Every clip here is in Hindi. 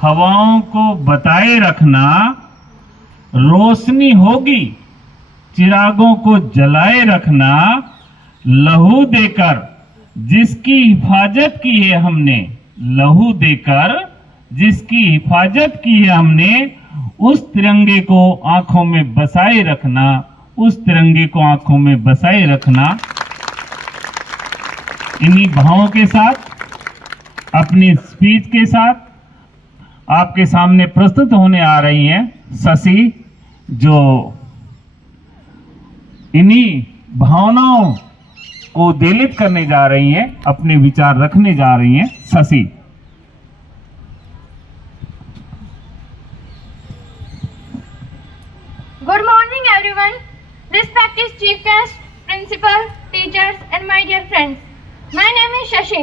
हवाओं को बताए रखना, रोशनी होगी चिरागों को जलाए रखना, लहू देकर जिसकी हिफाजत की है हमने, लहू देकर जिसकी हिफाजत की है हमने, उस तिरंगे को आंखों में बसाए रखना, उस तिरंगे को आंखों में बसाए रखना। इन्हीं भावों के साथ अपनी स्पीच के साथ आपके सामने प्रस्तुत होने आ रही हैं शशि, जो इन्हीं भावनाओं को उद्वेलित करने जा रही हैं, अपने विचार रखने जा रही हैं। Shashi. Good morning everyone. Respected chief guest, principal, teachers and my dear friends. My name is Shashi.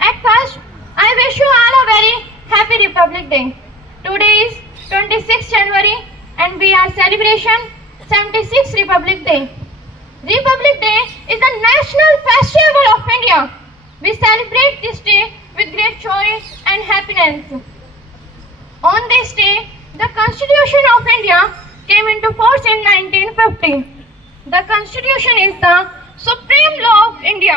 At first, I wish you all a very happy Republic Day. Today is 26th January and we are celebration 76th Republic Day. Republic Day is the national festival of India. We celebrate this day with great joy and happiness. On this day, the Constitution of India came into force in 1950. The Constitution is the supreme law of India.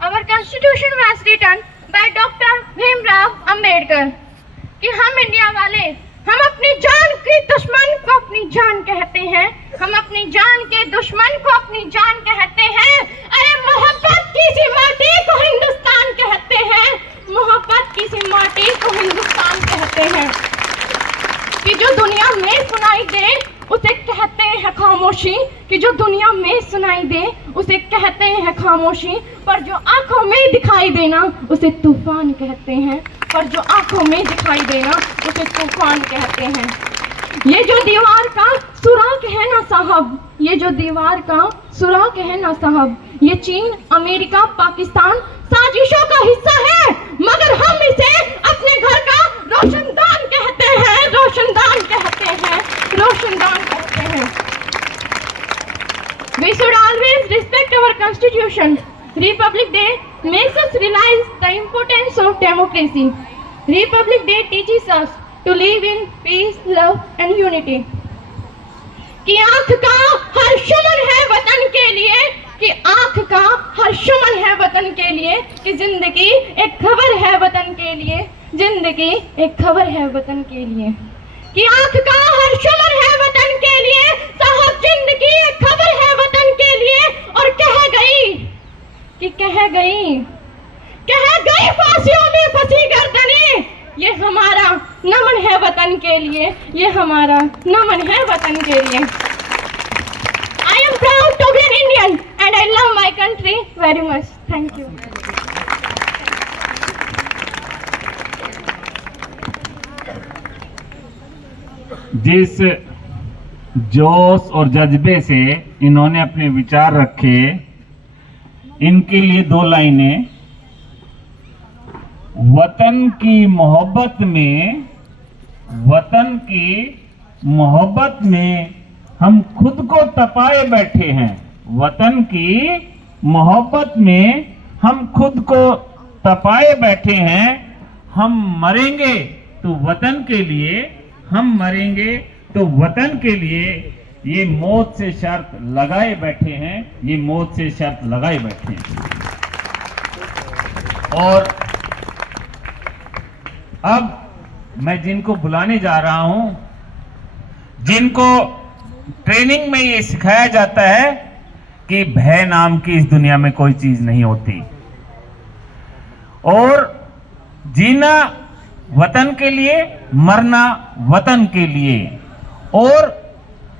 Our Constitution was written by Dr. Bhimrao Ambedkar. कि हम इंडिया वाले, हम अपनी जान के दुश्मन को अपनी जान कहते हैं, हम अपनी जान के दुश्मन को अपनी जान कहते हैं। अरे मोहब्बत की सी माटी को हिंदुस्तान कहते हैं, मोहब्बत की सी माटी को हिंदुस्तान कहते हैं। कि जो दुनिया में सुनाई दे उसे कहते हैं खामोशी, कि जो दुनिया में सुनाई दे उसे कहते हैं खामोशी, पर जो आंखों में दिखाई देना उसे तूफान कहते हैं, पर जो आंखों में दिखाई देना उसे तूफान कहते हैं। ये जो दीवार का सुराग है ना साहब, ये जो दीवार का सुराग है ना साहब, ये चीन, अमेरिका, पाकिस्तान साजिशों का हिस्सा है, मगर हम इसे अपने घर का रोशनदान कहते हैं, रोशनदान कहते हैं, रोशनदान कहते हैं। We should always respect our constitution. Republic Day makes us realize the importance of democracy. Republic Day teaches us to live in peace, love and unity. कि आँख का हर शुमन है वतन के लिए, कि आँख का हर शुमन है वतन के लिए, कि जिंदगी एक खबर है वतन के लिए, जिंदगी एक खबर है वतन के लिए। कि आँख का हर शुमन है वतन के लिए, साहब जिंदगी एक खबर है वतन के लिए। और कह गई कि कह गई फांसियों में फंसी गर्दनें, ये हमारा नमन है वतन के लिए, ये हमारा नमन है वतन के लिए। I am proud to be an Indian and I love my country very much. Thank you. जिस जोश और जज्बे से इन्होंने अपने विचार रखे, इनके लिए दो लाइनें। वतन की मोहब्बत में, वतन की मोहब्बत में हम खुद को तपाए बैठे हैं, वतन की मोहब्बत में हम खुद को तपाए बैठे हैं। हम मरेंगे तो वतन के लिए, हम मरेंगे तो वतन के लिए, ये मौत से शर्त लगाए बैठे हैं, ये मौत से शर्त लगाए बैठे हैं। और अब मैं जिनको बुलाने जा रहा हूं, जिनको ट्रेनिंग में ये सिखाया जाता है कि भय नाम की इस दुनिया में कोई चीज नहीं होती, और जीना वतन के लिए, मरना वतन के लिए, और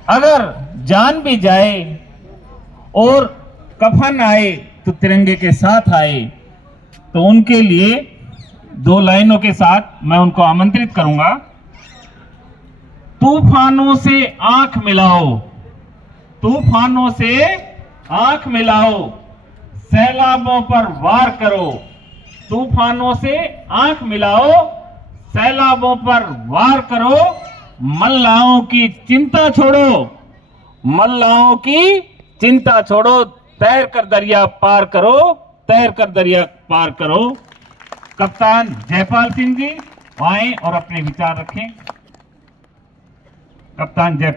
अगर जान भी जाए और कफन आए तो तिरंगे के साथ आए। तो उनके लिए दो लाइनों के साथ मैं उनको आमंत्रित करूंगा। तूफानों से आंख मिलाओ, तूफानों से आंख मिलाओ, सैलाबों पर वार करो। तूफानों से आंख मिलाओ, सैलाबों पर वार करो। मल्लाहों की चिंता छोड़ो, मल्लाहों की चिंता छोड़ो, तैर कर दरिया पार करो, तैर कर दरिया पार करो। कप्तान जयपाल सिंह जी, आए और अपने विचार रखें। कप्तान जय।